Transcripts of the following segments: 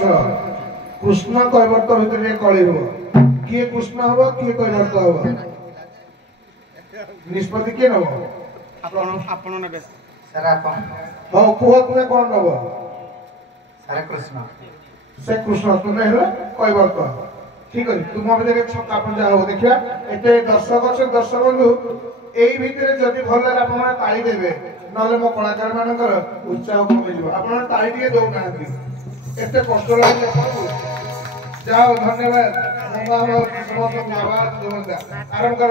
कृष्ण कैवर्त भितर कली हम किए कृष्ण हम किए कैवर्त हम निष्पत्ति किए नब हाँ कह तुम्हें कौन नब कृष्ण से कृष्ण तुम्हें कैवर्त ठीक है तुम भितर छक्का पंजा हो देखिया एते दर्शक अच्छे दर्शक बंधु एई भितर जदि भल लागे आपण माने ताली देबे नले मो कलाकार मानकर उत्साह कमी जिवो आपण ताली दिए दो नांती एते कष्ट लागे आपको जाओ धन्यवाद हम समस्त धन्यवाद देवंदा आराम कर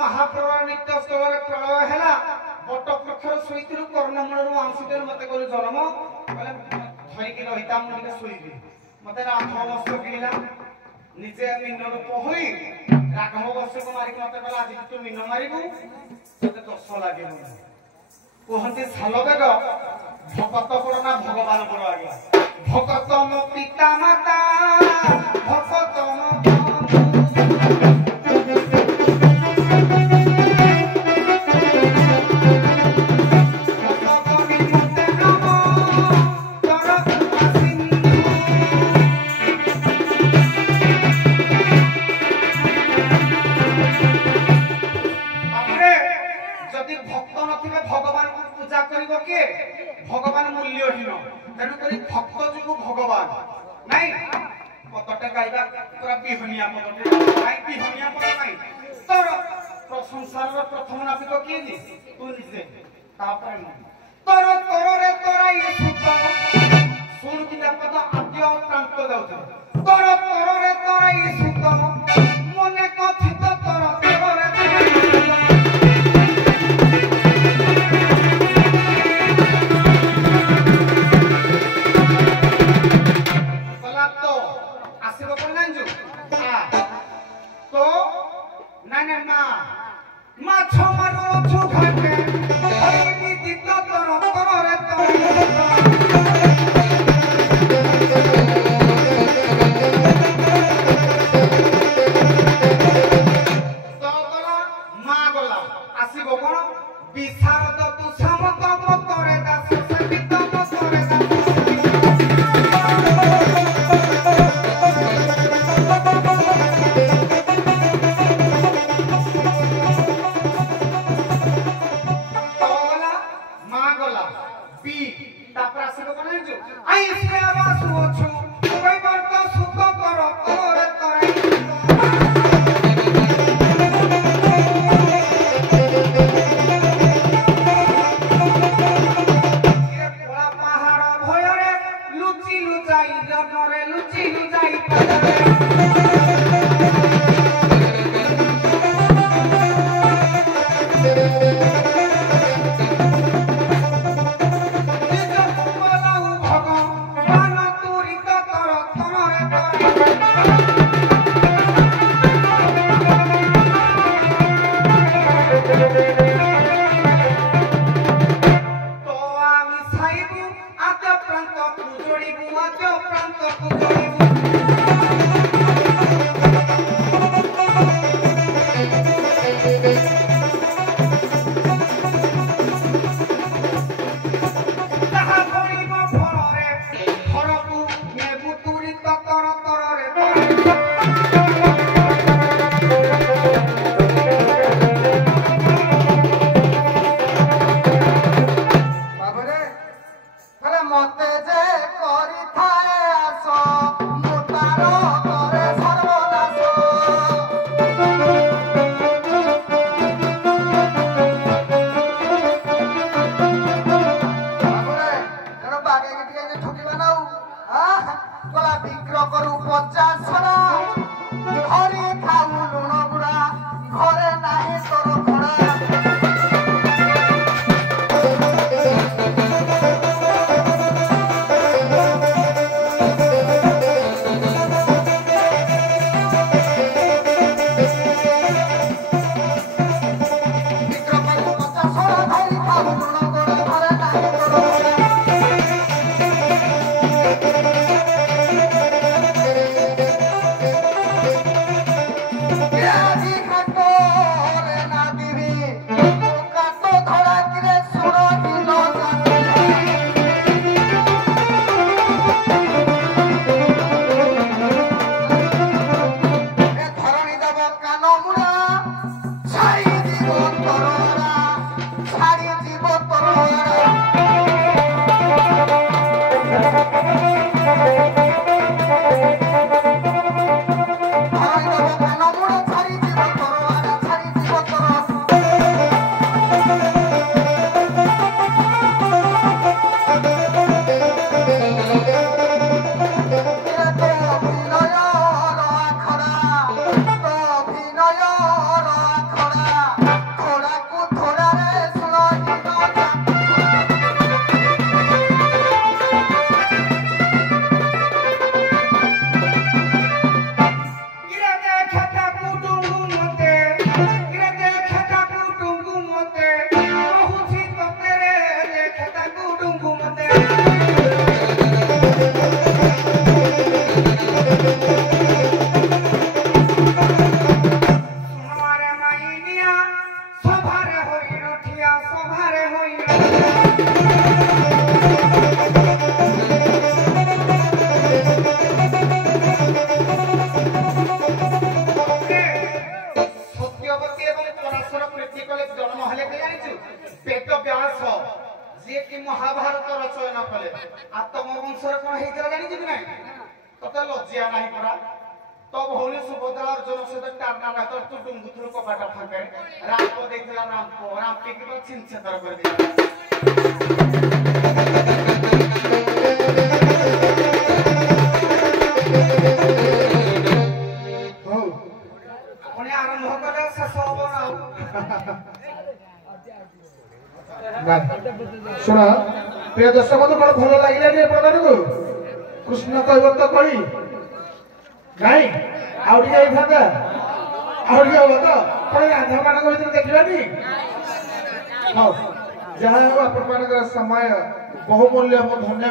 महाप्रभा नित्य स्तोर प्रलय हैला बट प्रखर सोईतिरु कर्णमूलरु आंशितेर मते कोले जन्म बोले धई के रहिता मुनिके सोईबे मते राघव वस्त्र किला निजे मिनर पहोई राघव वस्त्र को मारी मते बोला आज तू मिन मारिबु तते दस लागे कहंती सालबेग भगत पड़ना भगवान पड़ आज्ञा भगत मो पिता माता भगत मो करिबो के भगवान मूल्यहीन तेणु करी भक्त जुगु भगवान नहीं पतटे गाइबा पूरा बिहनिया पतटे काई बिहनिया पत नहीं तोर प्रशंसार प्रथम नापिक किए नि तू निजे तापर न तोर तोर रे तोरा ये सुत सुन कि पद आद्य प्रांत दउछ तोर तोर रे तोरा ये सुत मने कथित तोर तोर रे माछ मारो छु घाटे हई दित तोर तोर रे तो गला मा गला आसीबो कोन विशारद तू समत तोरे दास सबित तोरे ଯିଏ କି ମହାଭାରତ ରଚନା କଲେ ଆଉ ତମ ବଂଶରେ କଣ ହେଇଥିଲା ଜାଣିଛୁ କି ନାହିଁ ତତେ ଲଜ୍ଜା ନାହିଁ ପରା ତ ଭଉଣୀ ସୁଭଦ୍ରା ଅର୍ଜୁନ ସହିତ ଟାର୍ନା ଭାତ ତୁ ଡୁଙ୍ଗୁଥିଲୁ କବାଟ ଫାଙ୍କାରେ ରାମ ଦେଇଥିଲା ରାମ ପିକି ତ ଛିଞ୍ଚେତର କରିଦେଲା ପୁଣି ଆରମ୍ଭ କଲେ ଶେଷ ହବ ଆଉ ଶୁଣ ପ୍ରିୟ ଦର୍ଶକ ବନ୍ଧୁ କଣ ଭଲ ଲାଗିଲାନି ଏ ପ୍ରକାରକୁ କୃଷ୍ଣ କହିବ ତ କଳି ନାଇଁ ଆଉ ଟିକେ ହେଇଥାନ୍ତା ଆଉ ଟିକେ ହବ ତ ପୁଣି ରାଧା ମାନଙ୍କ ଭିତରେ ଦେଖିବାନି ହଉ ଯାହା ହଉ ଆପଣମାନଙ୍କର ସମୟ ବହୁମୂଲ୍ୟ ମୁଁ ଧନ୍ୟବାଦ।